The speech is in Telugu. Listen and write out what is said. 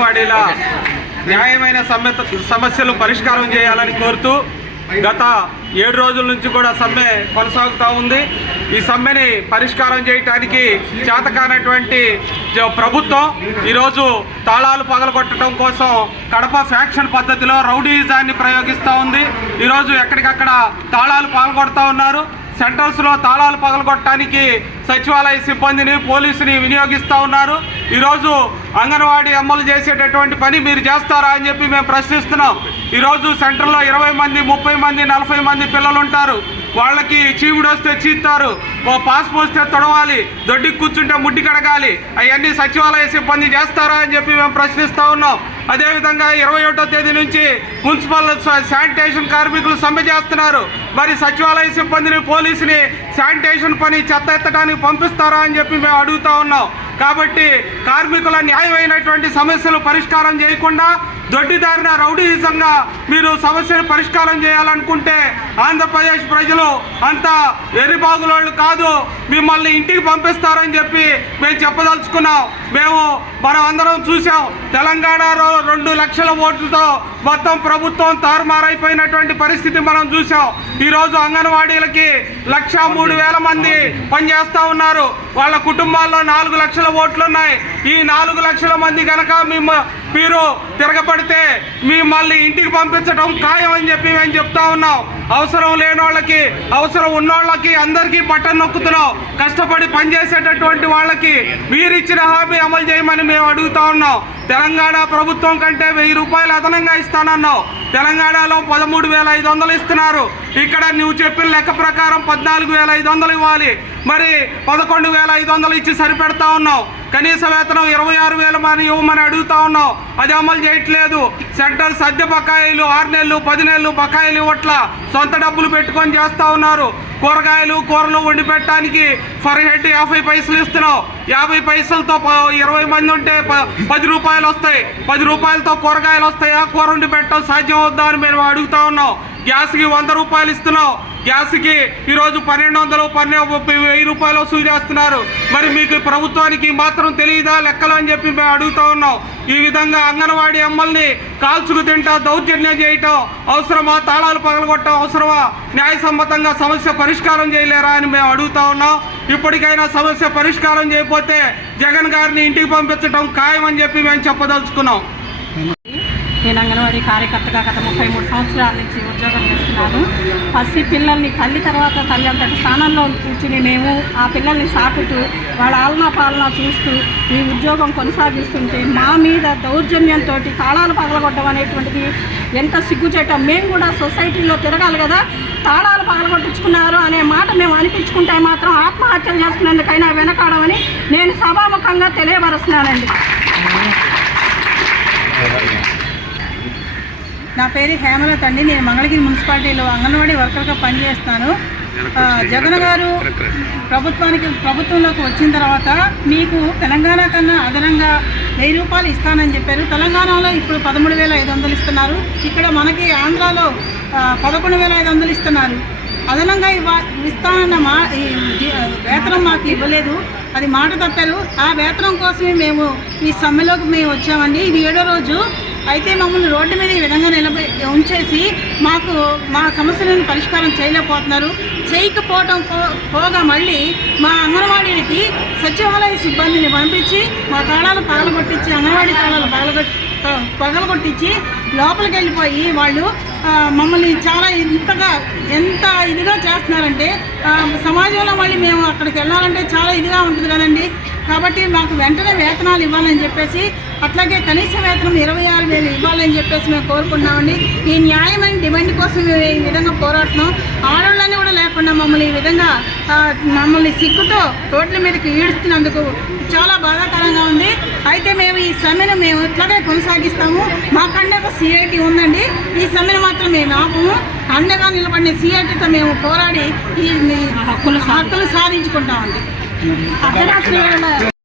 అంగన్వాడీల న్యాయమైన సమ్మె సమస్యలు పరిష్కారం చేయాలని కోరుతూ గత ఏడు రోజుల నుంచి కూడా సమ్మె కొనసాగుతూ ఉంది. ఈ సమ్మెని పరిష్కారం చేయటానికి చేతకానటువంటి ప్రభుత్వం ఈరోజు తాళాలు పగలగొట్టడం కోసం కడప ఫ్యాక్షన్ పద్ధతిలో రౌడీజాన్ని ప్రయోగిస్తూ ఉంది. ఈరోజు ఎక్కడికక్కడ తాళాలు పగలగొడతా ఉన్నారు. సెంటర్స్లో తాళాలు పగలగొట్టడానికి సచివాలయ సిబ్బందిని పోలీసుని వినియోగిస్తూ ఉన్నారు. ఈరోజు అంగన్వాడీ అమలు చేసేటటువంటి పని మీరు చేస్తారా అని చెప్పి మేము ప్రశ్నిస్తున్నాం. ఈరోజు సెంటర్లో ఇరవై మంది ముప్పై మంది నలభై మంది పిల్లలు ఉంటారు వాళ్ళకి చీముడు వస్తే చీస్తారు ఓ పాస్ పోస్తే తొడవాలి. దొడ్డికి కూర్చుంటే ముడ్డి కడగాలి. అవన్నీ సచివాలయ సిబ్బంది చేస్తారా అని చెప్పి మేము ప్రశ్నిస్తూ ఉన్నాం. అదేవిధంగా ఇరవై ఒకటో తేదీ నుంచి మున్సిపల్ శానిటేషన్ కార్మికులు సమ్మె చేస్తున్నారు. మరి సచివాలయ సిబ్బందిని పోలీసుని శానిటేషన్ పని చెత్త ఎత్తడానికి పంపిస్తారా అని చెప్పి మేము అడుగుతా ఉన్నాం. కాబట్టి కార్మికుల న్యాయమైనటువంటి సమస్యలు పరిష్కారం చేయకుండా దొడ్డిదారిన రౌడీజంగా మీరు సమస్యను పరిష్కారం చేయాలనుకుంటే ఆంధ్రప్రదేశ్ ప్రజలు అంతా ఎర్రిబాగులోళ్ళు కాదు. మిమ్మల్ని ఇంటికి పంపిస్తారని చెప్పి మేము చెప్పదలుచుకున్నాం. మేము మనం అందరం చూసాం తెలంగాణలో రెండు లక్షల ఓట్లతో మొత్తం ప్రభుత్వం తారుమారైపోయినటువంటి పరిస్థితి మనం చూసాం ఈరోజు అంగన్వాడీలకి లక్ష మూడు వేల మంది పనిచేస్తూ ఉన్నారు. వాళ్ళ కుటుంబాల్లో నాలుగు లక్షల ఓట్లు ఉన్నాయి ఈ నాలుగు లక్షల మంది కనుక మేము మీరు తిరగబడితే మిమ్మల్ని ఇంటికి పంపించడం ఖాయం అని చెప్పి మేము చెప్తా ఉన్నాం. అవసరం లేని వాళ్ళకి అవసరం ఉన్నోళ్ళకి అందరికీ పట్టం నొక్కుతున్నాం. కష్టపడి పనిచేసేటటువంటి వాళ్ళకి వీరిచ్చిన హామీ అమలు చేయమని మేము అడుగుతా ఉన్నాం. తెలంగాణ ప్రభుత్వం కంటే వెయ్యి రూపాయలు అదనంగా ఇస్తానన్నావు తెలంగాణలో పదమూడు వేల ఐదు వందలు ఇస్తున్నారు. ఇక్కడ నువ్వు చెప్పిన లెక్క ప్రకారం పద్నాలుగు వేల ఐదు వందలు ఇవ్వాలి. మరి పదకొండు వేల ఐదు వందలు ఇచ్చి సరిపెడతా ఉన్నావు కనీస వేతనం ఇరవై ఆరు వేల మరి ఇవ్వమని అడుగుతా ఉన్నావు అది అమలు చేయట్లేదు. సెంటర్ సద్య బకాయిలు ఆరు నెలలు పది నెలలు బకాయిలు ఇవ్వట్ల సొంత డబ్బులు పెట్టుకొని చేస్తూ ఉన్నారు. కూరగాయలు కూరలు వండి పెట్టడానికి ఫర్ హెడ్ యాభై పైసలు ఇస్తున్నావు. యాభై పైసలతో ఇరవై మంది ఉంటే ప- పది రూపాయలు వస్తాయి. పది రూపాయలతో కూరగాయలు వస్తాయా? కూర వండి పెట్టడం సాధ్యం అవుద్దా అని మేము అడుగుతా ఉన్నాం. గ్యాస్కి వంద రూపాయలు ఇస్తున్నావు. గ్యాస్కి ఈరోజు పన్నెండు వందలు పన్నెండు వెయ్యి రూపాయలు వసూలు చేస్తున్నారు. మరి మీకు ప్రభుత్వానికి మాత్రం తెలియదా? లెక్కలు అని చెప్పి మేము అడుగుతా ఉన్నాం. ఈ విధంగా అంగన్వాడీ అమ్మల్ని కాల్చుకు తింటా దౌర్జన్యం చేయటం అవసరమా? తాళాలు పగలగొట్టడం అవసరమా? న్యాయసమ్మతంగా సమస్య పరిష్కారం చేయలేరా అని మేము అడుగుతా ఉన్నాం. ఇప్పటికైనా సమస్య పరిష్కారం చేయకపోతే జగన్ గారిని ఇంటికి పంపించడం ఖాయమని చెప్పి మేము చెప్పదలుచుకున్నాం. నేను అంగన్వాడీ కార్యకర్తగా గత ముప్పై మూడు సంవత్సరాల నుంచి ఉద్యోగం చేస్తున్నాను. పసి పిల్లల్ని తల్లి తర్వాత తల్లి అంతటి స్థానంలో కూర్చుని మేము ఆ పిల్లల్ని సాకుతూ వాళ్ళ ఆలనా పాలన చూస్తూ ఈ ఉద్యోగం కొనసాగిస్తుంటే మా మీద దౌర్జన్యంతో తాళాలు పగలగొట్టడం అనేటువంటిది ఎంత సిగ్గుచేయటం మేము కూడా సొసైటీలో తిరగాలి కదా తాళాలు పగలగొట్టించుకున్నారు అనే మాట మేము అనిపించుకుంటే మాత్రం ఆత్మహత్యలు చేసుకునేందుకైనా వెనకాడమని నేను సభాముఖంగా తెలియపరుస్తున్నానండి. నా పేరు హేమలత అండి నేను మంగళగిరి మున్సిపాలిటీలో అంగన్వాడీ వర్కర్గా పనిచేస్తాను జగన్ గారు ప్రభుత్వానికి ప్రభుత్వంలోకి వచ్చిన తర్వాత మీకు తెలంగాణ కన్నా అదనంగా వెయ్యి రూపాయలు ఇస్తానని చెప్పారు. తెలంగాణలో ఇప్పుడు పదమూడు వేల ఐదు వందలు ఇస్తున్నారు. ఇక్కడ మనకి ఆంధ్రాలో పదకొండు వేల ఐదు వందలు ఇస్తున్నారు. అదనంగా ఇవ్వ ఇస్తానన్న మా వేతనం మాకు ఇవ్వలేదు. అది మాట తప్పారు. ఆ వేతనం కోసమే మేము ఈ సమ్మెలోకి మేము వచ్చామండి. ఇది ఏడో రోజు. అయితే మమ్మల్ని రోడ్డు మీద ఈ విధంగా నిలబె ఉంచేసి మాకు మా సమస్యలను పరిష్కారం చేయలేకపోతున్నారు. చేయకపోవడం పో- పోగా మళ్ళీ మా అంగన్వాడీలకి సచివాలయ సిబ్బందిని పంపించి మా తాళాలు పగలగొట్టించి అంగన్వాడీ తాళాలు పగలగొట్టి పగలగొట్టించి లోపలికి వెళ్ళిపోయి వాళ్ళు మమ్మల్ని చాలా ఇంతగా ఎంత ఇదిగా చేస్తున్నారంటే సమాజంలో మళ్ళీ మేము అక్కడికి వెళ్ళాలంటే చాలా ఇదిగా ఉంటుంది కదండి. కాబట్టి మాకు వెంటనే వేతనాలు ఇవ్వాలని చెప్పేసి అట్లాగే కనీస వేతనం ఇరవై ఆరు వేలు ఇవ్వాలని చెప్పేసి మేము కోరుకున్నామండి ఈ న్యాయమైన డిమాండ్ కోసం మేము ఈ విధంగా పోరాడుతున్నాం. ఆడవాళ్ళని కూడా లేకుండా మమ్మల్ని ఈ విధంగా మమ్మల్ని సిగ్గుతో రోడ్ల మీదకి ఈడుస్తున్నందుకు చాలా బాధాకరంగా ఉంది. అయితే మేము ఈ సమ్మెను మేము ఇట్లాగే కొనసాగిస్తాము. మాకంటే ఒక సిఐటి ఉందండి. ఈ సమ్మెను మాత్రం మేము ఆపము. అండగా నిలబడిన సిఐటితో మేము పోరాడి ఈ ఈ హక్కులు సాధించుకుంటామండి. 啊ะ大车了呢